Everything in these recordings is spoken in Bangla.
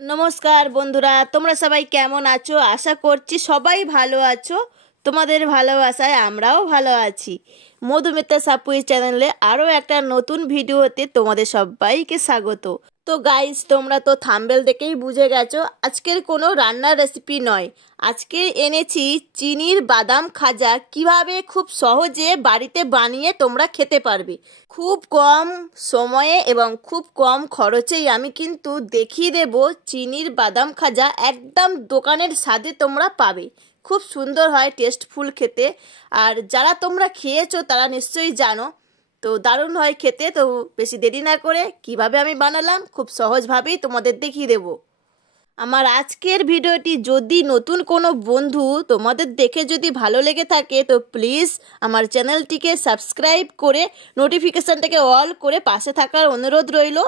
नमस्कार बंधुरा তোমরা সবাই কেমন আছো? আশা করছি সবাই ভালো আছো। তোমাদের ভালোবাসায় আমরাও ভালো আছি। মধুমিতা সাপুই চ্যানেলে আরও একটা নতুন ভিডিওতে তোমাদের সবাইকে স্বাগত। তো গাইস, তোমরা তো থাম্বনেল দেখেই বুঝে গেছো আজকের কোনো রান্নার রেসিপি নয়। আজকে এনেছি চিনির বাদাম খাজা, কিভাবে খুব সহজে বাড়িতে বানিয়ে তোমরা খেতে পারবে। খুব কম সময়ে এবং খুব কম খরচেই আমি কিন্তু দেখিয়ে দেব চিনির বাদাম খাজা, একদম দোকানের স্বাদে তোমরা পাবে। খুব সুন্দর হয়, টেস্টফুল খেতে। আর যারা তোমরা খেয়েছো তারা নিশ্চয়ই জানো। তো দারুণ হয় খেতে। তো বেশি দেরি না করে কিভাবে আমি বানালাম খুব সহজভাবেই তোমাদের দেখিয়ে দেবো। আমার আজকের ভিডিওটি যদি নতুন কোনো বন্ধু তোমাদের দেখে যদি ভালো লেগে থাকে তো প্লিজ আমার চ্যানেলটিকে সাবস্ক্রাইব করে নোটিফিকেশানটাকে অল করে পাশে থাকার অনুরোধ রইল।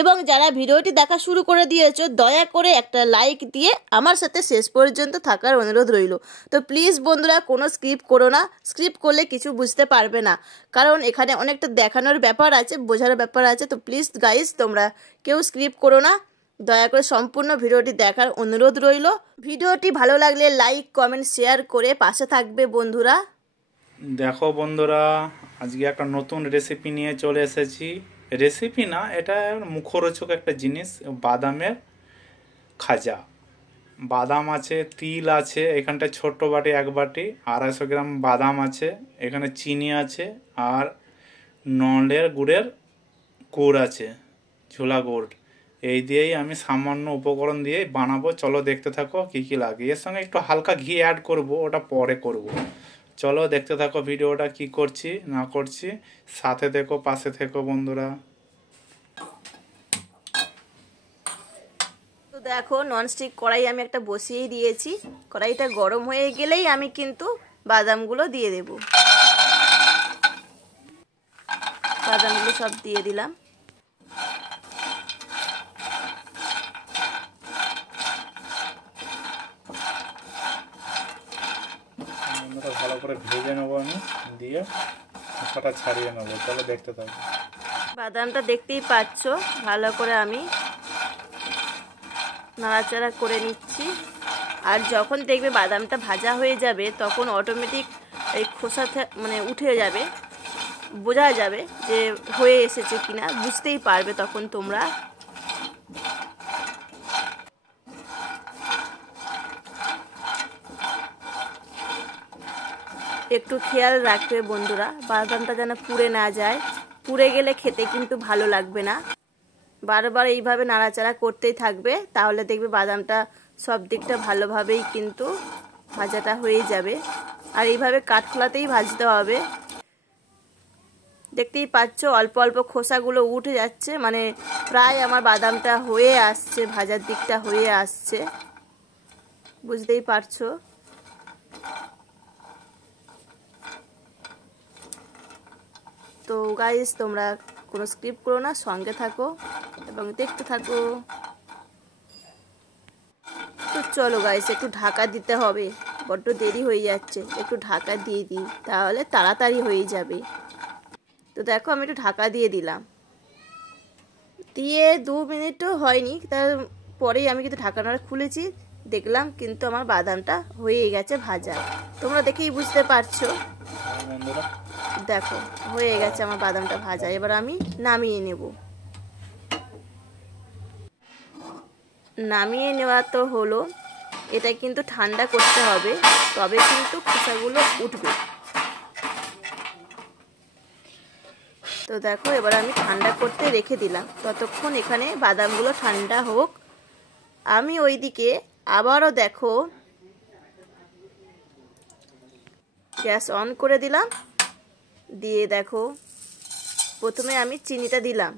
এবং যারা ভিডিওটি দেখা শুরু করে দিয়েছো দয়া করে একটা লাইক দিয়ে আমার সাথে শেষ পর্যন্ত থাকার অনুরোধ রইল। তো প্লিজ বন্ধুরা, কোনো স্কিপ করো না। স্কিপ করলে কিছু বুঝতে পারবে না, কারণ এখানে অনেকটা দেখানোর ব্যাপার আছে, বোঝার ব্যাপার আছে। তো প্লিজ গাইস, তোমরা কেউ স্কিপ করো না, দয়া করে সম্পূর্ণ ভিডিওটি দেখার অনুরোধ রইল। ভিডিওটি ভালো লাগলে লাইক কমেন্ট শেয়ার করে পাশে থাকবে বন্ধুরা। দেখো বন্ধুরা, আজকে একটা নতুন রেসিপি নিয়ে চলে এসেছি। রেসিপি না, এটা মুখরোচক একটা জিনিস, বাদামের খাজা। বাদাম আছে, তিল আছে, এখানটায় ছোট্ট বাটি 1 বাটি 250 গ্রাম বাদাম আছে, এখানে চিনি আছে, আর নলের গুড়ের গুড় আছে, ঝোলা গুড়। এই দিয়েই আমি সামান্য উপকরণ দিয়ে বানাবো। চলো দেখতে থাকো কি কি লাগে। এর সঙ্গে একটু হালকা ঘি অ্যাড করব, ওটা পরে করব। চলো দেখতে থাকো ভিডিওটা কি করছি না করছি, সাথে থেকো, পাশে থেকো বন্ধুরা। তো দেখো, ননস্টিক কড়াই আমি একটা বসিয়ে দিয়েছি। কড়াইটা গরম হয়ে গেলেই আমি কিন্তু বাদামগুলো দিয়ে দেব। বাদামগুলো সব দিয়ে দিলাম। ভালো করে ভেজে নেবো আমি, দিয়ে খোসাটা ছাড়িয়ে নেবো। চলো দেখতে থাকো। বাদামটা দেখতেই পাচ্ছ, ভালো করে আমি নাড়াচাড়া করে নিচ্ছি। আর যখন দেখবে বাদামটা ভাজা হয়ে যাবে তখন অটোমেটিক এই খোসা মানে উঠে যাবে, বোঝা যাবে যে হয়ে এসেছে কিনা, বুঝতেই পারবে তখন তোমরা। একটু খেয়াল রাখবে বন্ধুরা, বাদামটা যেন পুড়ে না যায়। পুড়ে গেলে খেতে কিন্তু ভালো লাগবে না। বারবার এইভাবে নাড়াচাড়া করতেই থাকবে, তাহলে দেখবে বাদামটা সব দিকটা ভালোভাবেই কিন্তু ভাজাটা হয়ে যাবে। আর এইভাবে কাঠখোলাতেই ভাজতে হবে। দেখতেই পাচ্ছ অল্প অল্প খোসাগুলো উঠে যাচ্ছে, মানে প্রায় আমার বাদামটা হয়ে আসছে, ভাজার দিকটা হয়ে আসছে, বুঝতেই পারছো। তো গাইস, তোমরা কোনো স্কিপ করো না, সঙ্গে থাকো এবং দেখতে থাকো। তো চলো গাইস, একটু ঢাকা দিতে হবে, বড্ড দেরি হয়ে যাচ্ছে। একটু ঢাকা দিয়ে দিই, তাহলে তাড়াতাড়ি হয়ে যাবে। তো দেখো, আমি একটু ঢাকা দিয়ে দিলাম। দিয়ে 2 মিনিটও হয়নি, তারপরেই আমি কিন্তু ঢাকাটা খুলেছি, দেখলাম কিন্তু আমার বাদামটা হয়ে গেছে ভাজা। তোমরা দেখেই বুঝতে পারছো। দেখো, হয়ে গেছে আমার বাদামটা ভাজা। এবার আমি নামিয়ে নেব। নামিয়ে নেওয়া তো হলো, এটা কিন্তু ঠান্ডা করতে হবে, তবে কিন্তু খোসাগুলো উঠবে। তো দেখো, এবার আমি ঠান্ডা করতে রেখে দিলাম। ততক্ষণ এখানে বাদামগুলো ঠান্ডা হোক। আমি ওইদিকে আবারও দেখো গ্যাস অন করে দিলাম। দিয়ে দেখো, প্রথমে আমি চিনিটা দিলাম।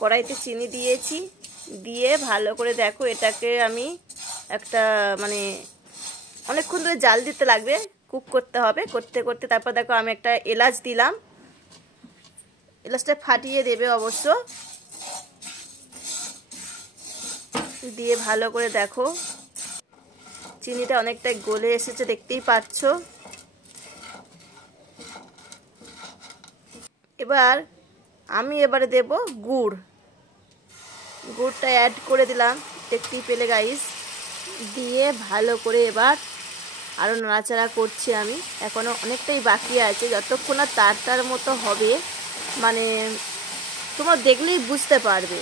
কড়াইতে চিনি দিয়েছি, দিয়ে ভালো করে দেখো এটাকে আমি একটা মানে অনেকক্ষণ ধরে জাল দিতে লাগবে, কুক করতে হবে। করতে করতে তারপর দেখো আমি একটা এলাচ দিলাম। এলাচটা ফাটিয়ে দেবে অবশ্য। দিয়ে ভালো করে দেখো, চিনিটা অনেকটা গলে এসেছে, দেখতেই পাচ্ছ। এবারে দেব গুড়। গুড়টা অ্যাড করে দিলাম, দেখতেই পেলে গাইস। দিয়ে ভালো করে এবার আরও নাড়াচাড়া করছি আমি। এখনও অনেকটাই বাকি আছে, যতক্ষণ না তারটার মতো হবে, মানে তোমরা দেখলেই বুঝতে পারবে।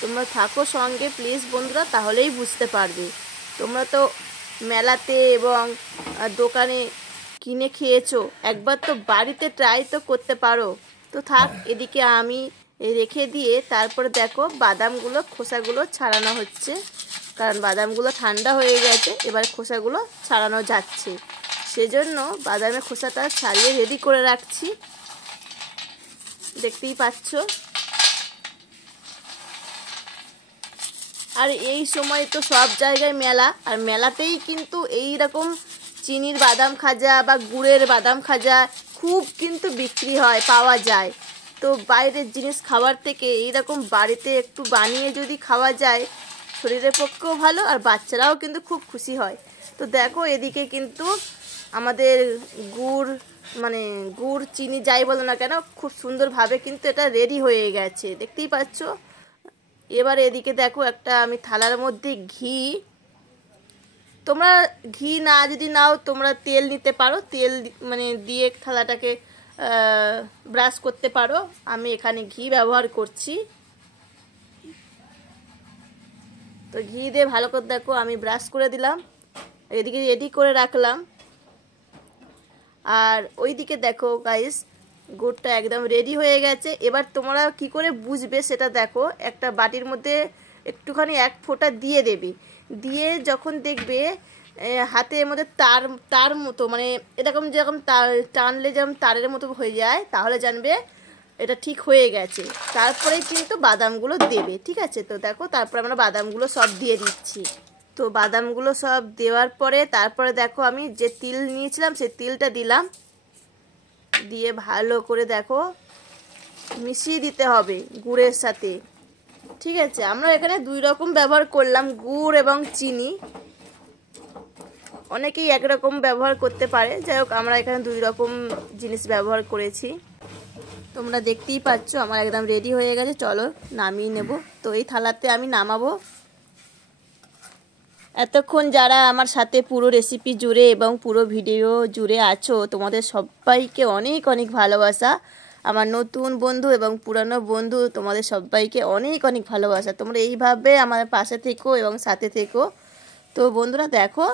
তোমরা থাকো সঙ্গে প্লিজ বন্ধুরা, তাহলেই বুঝতে পারবে। তোমরা তো মেলাতে এবং দোকানে কিনে খেয়েছো, একবার তো বাড়িতে ট্রাই তো করতে পারো। তো থাক, এদিকে আমি রেখে দিয়ে তারপরে দেখো বাদামগুলো খোসাগুলো ছাড়ানো হচ্ছে, কারণ বাদামগুলো ঠান্ডা হয়ে গেছে, এবার খোসাগুলো ছাড়ানো যাচ্ছে। সেজন্য বাদামের খোসাটা ছাড়িয়ে রেডি করে রাখছি, দেখতেই পাচ্ছ। আর এই সময় তো সব জায়গায় মেলা, আর মেলাতেই কিন্তু এই রকম চিনির বাদাম খাজা বা গুড়ের বাদাম খাজা খুব কিন্তু বিক্রি হয়, পাওয়া যায়। তো বাইরের জিনিস খাওয়ার থেকে এইরকম বাড়িতে একটু বানিয়ে যদি খাওয়া যায়, শরীরের পক্ষেও ভালো, আর বাচ্চারাও কিন্তু খুব খুশি হয়। তো দেখো এদিকে কিন্তু আমাদের গুড়, মানে গুড় চিনি যাই বলো না কেন, খুব সুন্দরভাবে কিন্তু এটা রেডি হয়ে গেছে, দেখতেই পাচ্ছ। এবার এদিকে দেখো একটা আমি থালার মধ্যে ঘি, তোমরা ঘি না যদি নাও তোমরা তেল নিতে পারো, তেল মানে দিয়ে থালাটাকে ব্রাশ করতে পারো। আমি এখানে ঘি ব্যবহার করছি। তো ঘি দিয়ে ভালো করে দেখো আমি ব্রাশ করে দিলাম, এদিকে রেডি করে রাখলাম। আর ওইদিকে দেখো গাইস, গুড়টা একদম রেডি হয়ে গেছে। এবার তোমরা কি করে বুঝবে সেটা দেখো, একটা বাটির মধ্যে একটুখানি এক ফোঁটা দিয়ে দেবে, দিয়ে যখন দেখবে হাতের মধ্যে তার তার মতো, মানে এরকম যেরকম তার টানলে যেরকম তারের মতো হয়ে যায়, তাহলে জানবে এটা ঠিক হয়ে গেছে। তারপরেই কিন্তু বাদামগুলো দেবে, ঠিক আছে? তো দেখো তারপরে আমরা বাদামগুলো সব দিয়ে দিচ্ছি। তো বাদামগুলো সব দেওয়ার পরে তারপরে দেখো আমি যে তিল নিয়েছিলাম সেই তিলটা দিলাম, দিয়ে ভালো করে দেখো মিশিয়ে দিতে হবে গুড়ের সাথে, ঠিক আছে? আমরা এখানে দুই রকম ব্যবহার করলাম, গুড় এবং চিনি। অনেকেই একরকম ব্যবহার করতে পারে, যাই হোক আমরা এখানে দুই রকম জিনিস ব্যবহার করেছি। তোমরা দেখতেই পাচ্ছ আমার একদম রেডি হয়ে গেছে, চলো নামিয়ে নেব। তো এই থালাতে আমি নামাবো। এতক্ষণ যারা আমার সাথে পুরো রেসিপি জুড়ে এবং পুরো ভিডিও জুড়ে আছো, তোমাদের সবাইকে অনেক অনেক ভালোবাসা। আমার নতুন বন্ধু এবং পুরানো বন্ধু, তোমাদের সবাইকে অনেক অনেক ভালোবাসা। তোমরা এইভাবে আমার পাশে থেকো এবং সাথে থেকো। তো বন্ধুরা দেখো,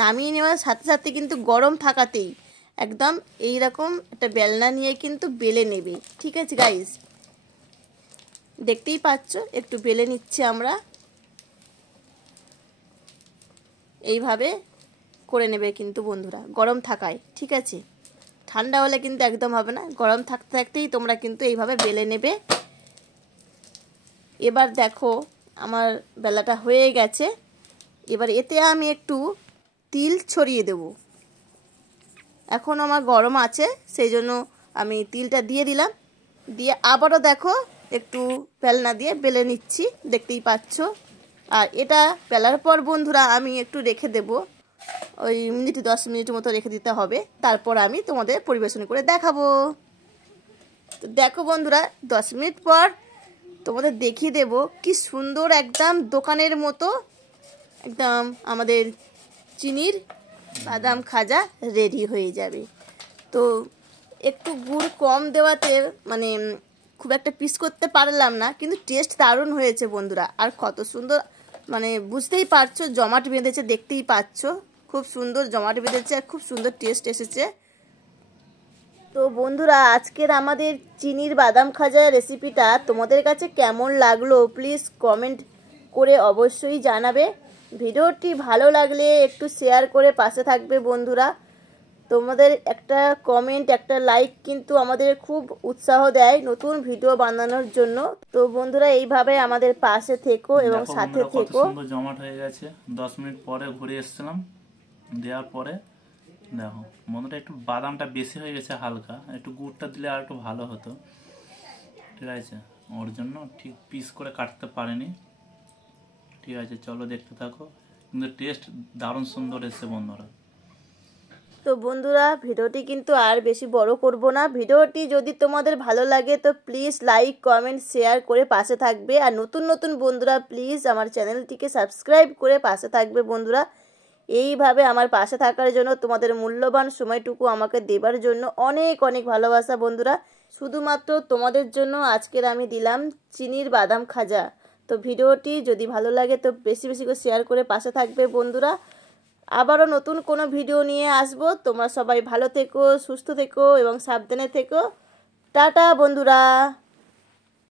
নামিয়ে নেওয়ার সাথে সাথে কিন্তু গরম থাকাতেই একদম এই রকম একটা বেলনা নিয়ে কিন্তু বেলে নেবে, ঠিক আছে গাইস? দেখতেই পাচ্ছ একটু বেলে নিচ্ছে আমরা, এইভাবে করে নেবে কিন্তু বন্ধুরা গরম থাকায়, ঠিক আছে? ঠান্ডা হলে কিন্তু একদম হবে না, গরম থাকতে থাকতেই তোমরা কিন্তু এইভাবে বেলে নেবে। এবার দেখো আমার বেলাটা হয়ে গেছে, এবার এতে আমি একটু তিল ছড়িয়ে দেব। এখন আমার গরম আছে সেই জন্য আমি তিলটা দিয়ে দিলাম, দিয়ে আবারও দেখো একটু বেলনা দিয়ে বেলে নিচ্ছি, দেখতেই পাচ্ছ। আর এটা বেলার পর বন্ধুরা আমি একটু রেখে দেব, ওই 10 মিনিট মতো রেখে দিতে হবে, তারপর আমি তোমাদের পরিবেশন করে দেখাবো। তো দেখো বন্ধুরা 10 মিনিট পর তোমাদের দেখিয়ে দেব কি সুন্দর একদম দোকানের মতো একদম আমাদের চিনির বাদাম খাজা রেডি হয়ে যাবে। তো একটু গুড় কম দেওয়াতে মানে খুব একটা পিস করতে পারলাম না, কিন্তু টেস্ট দারুণ হয়েছে বন্ধুরা। আর কত সুন্দর, মানে বুঝতেই পারছো জমাট বেঁধেছে, দেখতেই পাচ্ছ খুব সুন্দর জমাট বেঁধেছে আর খুব সুন্দর টেস্ট এসেছে। তো বন্ধুরা আজকের আমাদের চিনির বাদাম খাজা রেসিপিটা তোমাদের কাছে কেমন লাগলো প্লিজ কমেন্ট করে অবশ্যই জানাবে। ভিডিওটি ভালো লাগলে একটু শেয়ার করে পাশে থাকবে বন্ধুরা। তোমাদের একটা কমেন্ট, একটা লাইক কিন্তু আমাদের খুব উৎসাহ দেয় নতুন ভিডিও বানানোর জন্য। তো বন্ধুরা এইভাবে আমাদের পাশে থেকো এবং সাথে থেকো। সুন্দর জমাট হয়ে গেছে, 10 মিনিট পরে ঘুরে এসেছিলাম, দেওয়ার পরে দেখো বন্ধুরা একটু বাদামটা বেশি হয়ে গেছে, হালকা একটু গুড়টা দিলে আর একটু ভালো হতো, ঠিক আছে? ওর জন্য ঠিক পিস করে কাটতে পারিনি, ঠিক আছে? চলো দেখতে থাকো, কিন্তু টেস্ট দারুণ সুন্দর এসেছে বন্ধুরা। তো বন্ধুরা ভিডিওটি কিন্তু আর বেশি বড় করব না। ভিডিওটি যদি তোমাদের ভালো লাগে তো প্লিজ লাইক কমেন্ট শেয়ার করে পাশে থাকবে। আর নতুন নতুন বন্ধুরা প্লিজ আমার চ্যানেলটিকে সাবস্ক্রাইব করে পাশে থাকবে বন্ধুরা। এইভাবে আমার পাশে থাকার জন্য, তোমাদের মূল্যবান সময়টুকু আমাকে দেবার জন্য অনেক অনেক ভালোবাসা বন্ধুরা। শুধুমাত্র তোমাদের জন্য আজকের আমি দিলাম চিনির বাদাম খাজা। তো ভিডিওটি যদি ভালো লাগে তো বেশি বেশি করে শেয়ার করে পাশে থাকবে বন্ধুরা। আবারও নতুন কোনো ভিডিও নিয়ে আসবো। তোমরা সবাই ভালো থেকো, সুস্থ থেকো এবং সাবধানে থেকো। টাটা বন্ধুরা।